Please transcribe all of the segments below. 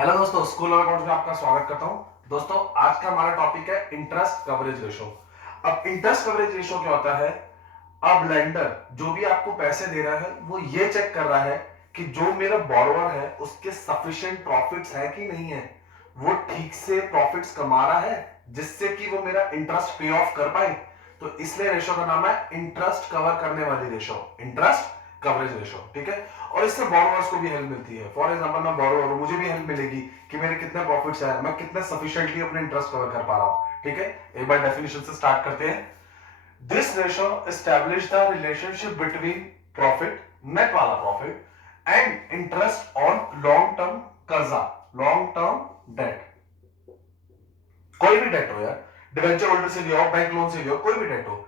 Hello दोस्तों, school accounts में आपका स्वागत करता हूं। दोस्तों, आज का हमारा टॉपिक है इंटरेस्ट कवरेज रेशो। अब इंटरेस्ट कवरेज रेशो क्या होता है? अब लेंडर जो भी आपको पैसे दे रहा है वो ये चेक कर रहा है कि जो मेरा बोरोवर है उसके सफिशिएंट प्रॉफिट्स है कि नहीं है, वो ठीक से प्रॉफिट्स कमा रहा है जिससे कि वो मेरा इंटरेस्ट पे ऑफ कर पाए। तो इसलिए रेशो का नाम है इंटरेस्ट कवर करने वाली रेशो, इंटरेस्ट कवरेज रेशो। ठीक है, और इससे बोरोवर्स को भी हेल्प मिलती है। फॉर एग्जांपल, मैं बोरोवर हूं, मुझे भी हेल्प मिलेगी कि मेरे कितने प्रॉफिट्स है, मैं कितने सफिशिएंटली अपने इंटरेस्ट कवर कर पा रहा हूं। ठीक है, एक बार डेफिनेशन से स्टार्ट करते हैं। This ratio establish the relationship between profit, net वाला profit, and interest on long term कर्जा, लॉन्ग टर्म डेट। कोई भी डेट हो यार, डिवेंचर होल्डर से लिया हो, बैंक लोन से लिया हो, कोई भी डेट हो,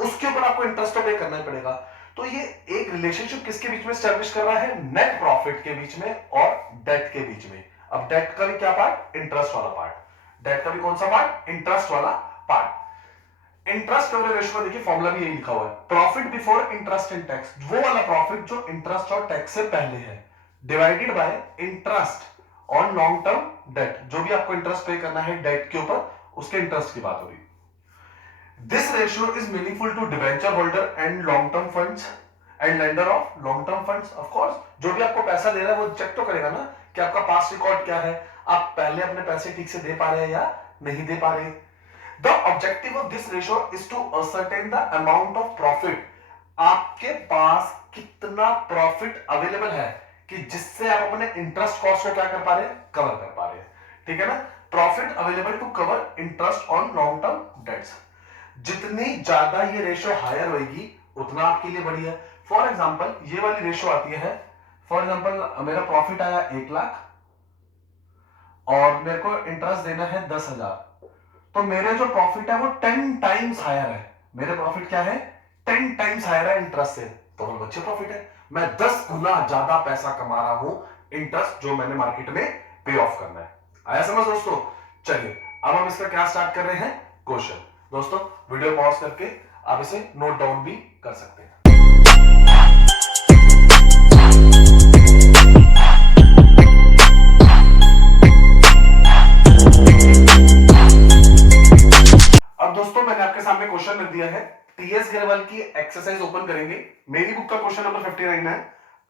उसके ऊपर आपको इंटरेस्ट तो पे करना ही पड़ेगा। तो ये एक रिलेशनशिप किसके बीच में स्टैब्लिश कर रहा है? नेट प्रॉफिट के बीच में और डेट के बीच में। अब डेट का भी क्या पार्ट? इंटरेस्ट वाला पार्ट। डेट का भी कौन सा पार्ट? इंटरेस्ट वाला पार्ट। इंटरेस्ट कवरेज रेशियो में देखिए फॉर्मूला भी यही लिखा हुआ है, profit before interest and tax, वो वाला प्रॉफिट जो इंटरेस्ट और टैक्स से पहले है, divided by interest on long term date. जो भी आपको इंटरेस्ट पे करना है डेट के ऊपर, उसके इंटरेस्ट की बात हो रही है। This ratio is meaningful to debenture holder and long term funds and lender of long term funds. Of course, जो भी आपको पैसा दे रहा है वो चेक तो करेगा ना कि आपका पास्ट रिकॉर्ड क्या है, आप पहले अपने पैसे ठीक से दे पा रहे हैं या नहीं दे पा रहे। The objective of this ratio is to ascertain the amount of profit, आपके पास कितना प्रॉफिट अवेलेबल है कि जिससे आप अपने इंटरेस्ट कॉस्ट को क्या कर पा रहे हैं? कवर कर पा रहे हैं। ठीक है ना, profit available to cover interest on long term debts. जितनी ज्यादा ये रेशियो हायर होगी उतना आपके लिए बढ़िया है। फॉर एग्जांपल, ये वाली रेशियो आती है, फॉर एग्जांपल मेरा प्रॉफिट आया 1 लाख और मेरे को इंटरेस्ट देना है 10,000, तो मेरे जो प्रॉफिट है वो 10 टाइम्स हायर है। मेरे प्रॉफिट क्या है? 10 टाइम्स हायर है इंटरेस्ट से, तो वो अच्छे प्रॉफिट है। मैं 10 गुना ज्यादा पैसा कमा रहा हूं इंटरेस्ट जो मैंने मार्केट में पे ऑफ करना है। आया समझ दोस्तों? चलिए, अब हम इसका क्या स्टार्ट कर रहे हैं? क्वेश्चन। दोस्तों, वीडियो पॉज करके आप इसे नोट डाउन भी कर सकते हैं। अब दोस्तों, मैंने आपके सामने क्वेश्चन रख दिया है, टीएस ग्रेवाल की एक्सरसाइज ओपन करेंगे। मेरी बुक का क्वेश्चन नंबर 59 है।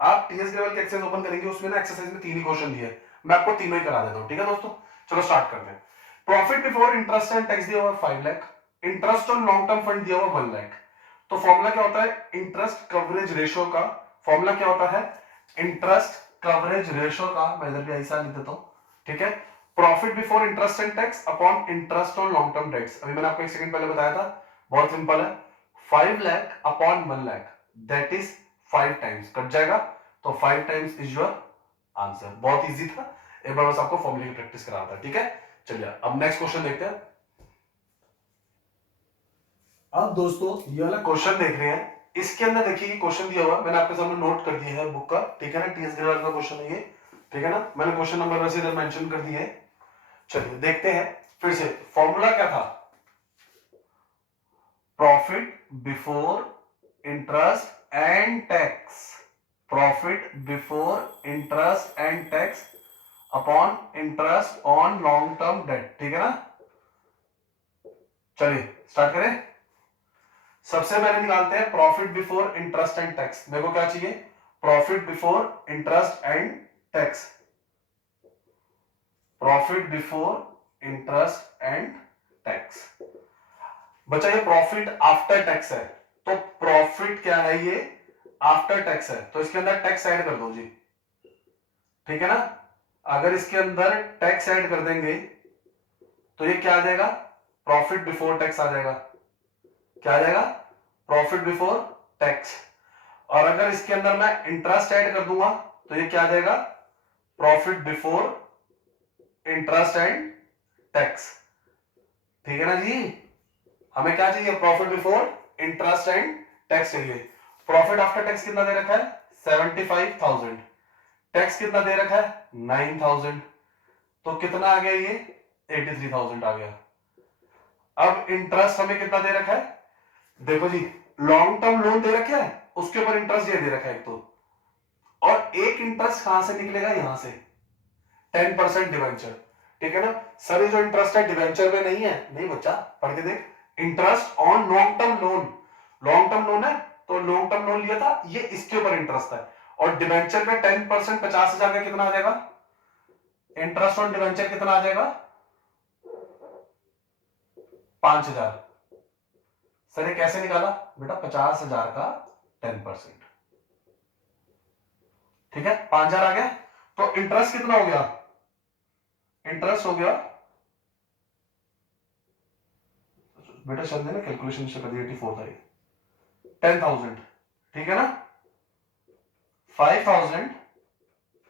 आप टीएस ग्रेवाल की एक्सरसाइज ओपन करेंगे, उसमें ना एक्सरसाइज में 3 ही क्वेश्चन दिए, मैं आपको तीनों ही करा देता हूं। ठीक है दोस्तों, चलो स्टार्ट करते हैं। Profit before interest and tax दिया हुआ 5 lakh, interest on long term fund दिया हुआ 1 लाख। तो फॉर्मूला क्या होता है इंटरेस्ट कवरेज रेशियो का? फॉर्मूला क्या होता है इंटरेस्ट कवरेज रेशियो का? मैं इधर भी ऐसा लिख देता हूं। ठीक है, profit before interest and tax upon interest on long term dates. अभी मैंने आपको एक सेकंड पहले बताया था, बहुत सिंपल है। 5 lakh upon 1 lakh, that is 5 times, cut जाएगा तो 5 टाइम्स इज योर आंसर। बहुत इजी था, एक बार बस आपको फॉर्मूले की प्रैक्टिस कराना था। ठीक है, चलिए अब नेक्स्ट क्वेश्चन देखते हैं। अब दोस्तों, ये वाला क्वेश्चन देख रहे हैं, इसके अंदर देखिए क्वेश्चन दिया हुआ, मैंने आपके सामने नोट कर दिया है बुक का। ठीक है ना, टीएस ग्रेवाल का क्वेश्चन है ये। ठीक है ना, मैंने क्वेश्चन नंबर वैसे इधर मेंशन कर दिए है। चलिए देखते हैं फिर से, फॉर्मूला क्या था? Profit before interest and tax, profit before interest and tax upon interest on long term date. ठीक है ना, चलिए स्टार्ट करें। सबसे पहले निकालते हैं profit before interest and tax. मेरे को क्या चाहिए? Profit before interest and tax, profit before interest and tax. बचा ये प्रॉफिट आफ्टर टैक्स है, तो प्रॉफिट क्या है? ये आफ्टर टैक्स है, तो इसके अंदर टैक्स ऐड कर दो जी। ठीक है ना, अगर इसके अंदर टैक्स ऐड कर देंगे तो ये क्या आ जाएगा? प्रॉफिट बिफोर टैक्स आ जाएगा। क्या आ जाएगा? Profit before tax. और अगर इसके अंदर मैं इंटरेस्ट ऐड कर दूंगा तो ये क्या आ जाएगा? Profit before interest and tax. ठीक है ना जी, हमें क्या चाहिए? Profit before interest and tax चाहिए। प्रॉफिट आफ्टर टैक्स कितना दे रखा है? 75,000। टैक्स कितना दे रखा है? 9,000। तो कितना आ गया ये? 83,000 आ गया। अब इंटरेस्ट हमें कितना दे रखा है? देखो जी, लॉन्ग टर्म लोन दे रखा है, उसके ऊपर इंटरेस्ट ये दे रखा है एक तो, और एक इंटरेस्ट कहां से निकलेगा? यहां से। 10% डिवेंचर, ठीक है ना सर। ये जो इंटरेस्ट है डिवेंचर में नहीं है, नहीं बच्चा पढ़ के देख, interest on long term loan, long term loan है तो लॉन्ग टर्म लोन लिया था, ये इसके ऊपर इंटरेस्ट है। और डिवेंचर में 10% 50,000 का कितना आ जाएगा, इंटरेस्ट ऑन डिवेंचर कितना आ जाएगा, 5,000। सर ये कैसे निकाला बेटा, 50,000 का 10%, ठीक है 5,000 आ गया। तो इंटरेस्ट कितना हो गया, इंटरेस्ट हो गया बेटा, चल देना कैलकुलेशन से कर दी, 84 था ये, 10,000, ठीक है ना, 5,000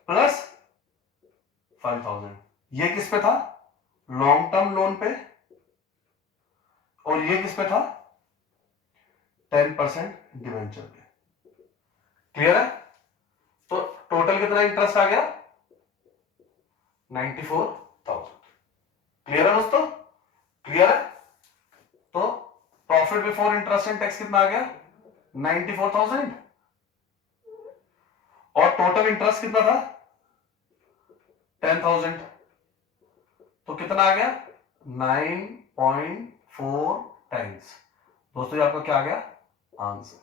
प्लस 5,000, ये किस पे था, लॉन्ग टर्म लोन पे, और ये किस पे था, 10% डिवेंचर पे। क्लियर है, तो टोटल कितना इंटरेस्ट आ गया, 94,000। क्लियर है दोस्तों, क्लियर है। तो profit before interest and tax कितना आ गया, 94,000, और टोटल इंटरेस्ट कितना था, 10,000, तो कितना आ गया, 9.4 टाइम्स। दोस्तों ये आपका क्या आ गया, आंसर।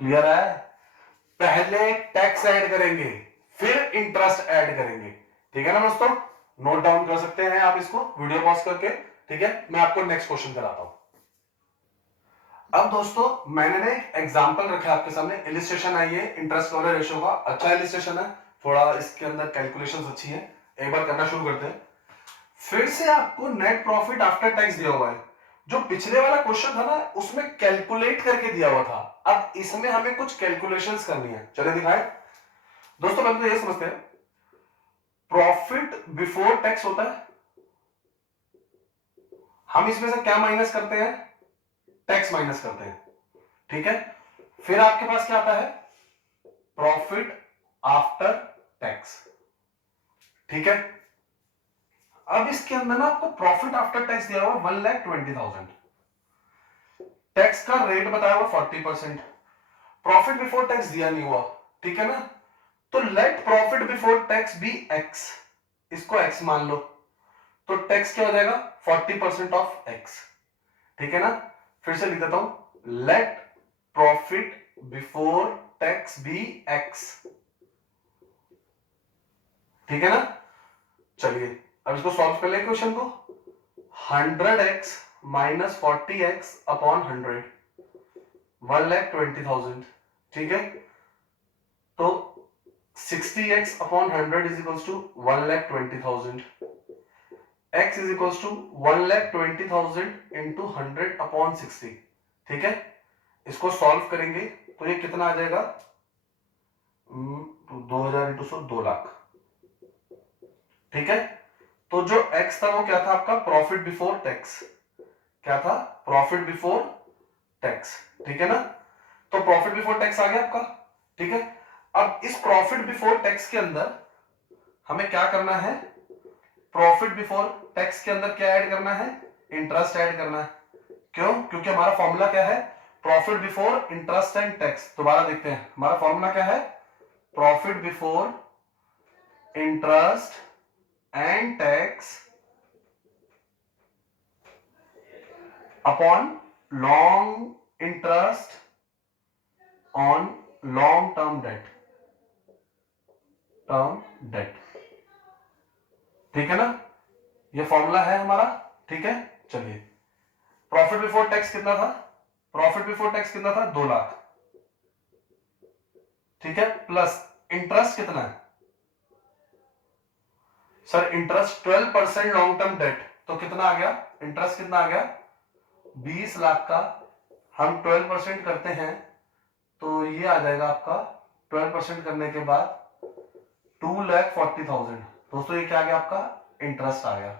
क्लियर है, पहले टैक्स ऐड करेंगे फिर इंटरेस्ट ऐड करेंगे, ठीक है ना दोस्तों। नोट डाउन कर सकते हैं आप इसको वीडियो पॉज करके, ठीक है। मैं आपको नेक्स्ट क्वेश्चन कराता हूं। अब दोस्तों मैंने ना एक एग्जांपल रखा है आपके सामने, इलिस्ट्रेशन आई है इंटरेस्ट कवरेज रेशियो का, अच्छा इलिस्ट्रेशन है, थोड़ा इसके अंदर कैलकुलेशंस अच्छी है, एक बार करना शुरू करते हैं। फिर से आपको नेट प्रॉफिट आफ्टर टैक्स दिया हुआ है, जो पिछले वाला क्वेश्चन था ना उसमें कैलकुलेट करके दिया हुआ था, अब इसमें हमें कुछ कैलकुलेशंस करनी है, चलिए दिखाएं। दोस्तों पहले तो ये समझते हैं, प्रॉफिट बिफोर टैक्स होता है, हम इसमें से क्या माइनस करते हैं, टैक्स माइनस करते हैं, ठीक है। फिर आपके पास क्या आता है, प्रॉफिट आफ्टर टैक्स, ठीक है। अब इसके अंदर ना आपको प्रॉफिट आफ्टर टैक्स दिया हुआ 1,20,000, टैक्स का रेट बताया हुआ 40%, प्रॉफिट बिफोर टैक्स दिया नहीं हुआ, ठीक है ना। तो let profit before tax be X, इसको एक्स मान लो, तो टैक्स क्या हो जाएगा, 40% ऑफ एक्स, ठीक है ना। फिर से लिख देता हूं, let profit before tax be X, ठीक है ना। चलिए अब इसको सॉल्व कर ले क्वेश्चन को, 100x माइनस 40x अपॉन 100, 1,20,000, ठीक है। तो 60x upon 100 is equals to 1,20,000, x is equals to 1,20,000 into 100 upon 60, ठीक है। इसको सॉल्व करेंगे तो ये कितना आ जाएगा, 2,000 इंटू 100, 2 लाख, ठीक है। तो जो x था वो क्या था आपका, प्रॉफिट बिफोर टैक्स, क्या था, प्रॉफिट बिफोर टैक्स, ठीक है ना। तो प्रॉफिट बिफोर टैक्स आ गया आपका, ठीक है। अब इस प्रॉफिट बिफोर टैक्स के अंदर हमें क्या करना है, प्रॉफिट बिफोर टैक्स के अंदर क्या ऐड करना है, इंटरेस्ट ऐड करना है। क्यों, क्योंकि हमारा फॉर्मूला क्या है, profit before interest and tax. दोबारा देखते हैं हमारा फॉर्मूला क्या है, profit before interest and tax upon long interest on long term date, term debt, ठीक है ना। ये फॉर्मूला है हमारा, ठीक है। चलिए प्रॉफिट बिफोर टैक्स कितना था, प्रॉफिट बिफोर टैक्स कितना था, 2 लाख, ठीक है, प्लस इंटरेस्ट कितना है sir, interest 12% long term date, तो कितना आ गया, इंटरेस्ट कितना आ गया, 20 लाख का हम 12% करते हैं तो ये आ जाएगा आपका, 12% करने के बाद 2,40,000। दोस्तों ये क्या आ गया आपका, इंटरेस्ट आ गया।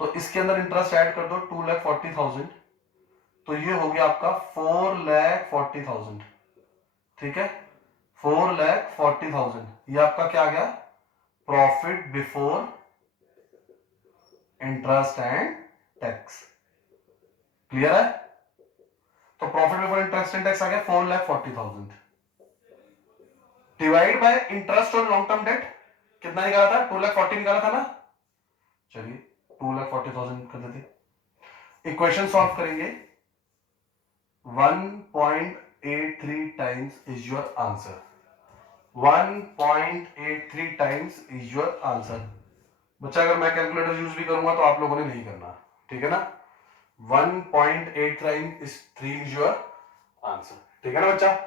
तो इसके अंदर इंटरेस्ट ऐड कर दो 2,40,000, तो ये हो गया आपका 4,40,000, ठीक है, 4,40,000। ये आपका क्या आ गया, profit before interest and tax. Clear है, तो profit before interest and tax आ गया 4,40,000 divide by interest on long term debt, कितना निकाला था? 2,40,000 निकाला था ना। चलिए 2,40,000 कर देते। इक्वेशन सॉल्व करेंगे। 1.83 times is your answer. 1.83 times is your answer. बच्चा अगर मैं कैलकुलेटर यूज भी करूंगा तो आप लोगों ने नहीं करना, ठीक है ना। 1.8 times is 3 is your answer, ठीक है ना बच्चा।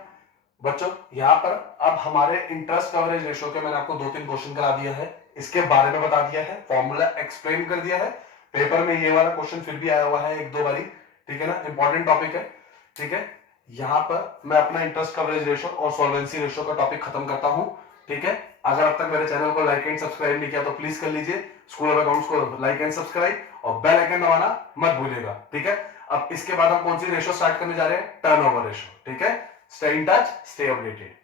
बच्चों यहां पर अब हमारे इंटरेस्ट कवरेज रेशियो के मैंने आपको 2-3 क्वेश्चन करा दिया है, इसके बारे में बता दिया है, फॉर्मूला एक्सप्लेन कर दिया है। पेपर में ये वाला क्वेश्चन फिर भी आया हुआ है 1-2 बारी, ठीक है ना, इंपॉर्टेंट टॉपिक है, ठीक है। यहां पर मैं अपना इंटरेस्ट कवरेज रेशियो और सॉल्वेंसी रेशियो का टॉपिक खत्म करता हूं, ठीक है। अगर अब तक मेरे चैनल को लाइक एंड सब्सक्राइब नहीं किया तो प्लीज कर लीजिए, स्कूल ऑफ अकाउंट्स को लाइक एंड सब्सक्राइब और बेल आइकन दबाना मत भूलिएगा, ठीक है। अब इसके बाद हम कौन सी रेशियो स्टार्ट करने जा रहे हैं? टर्नओवर रेशियो, ठीक है। Stay in touch, stay updated.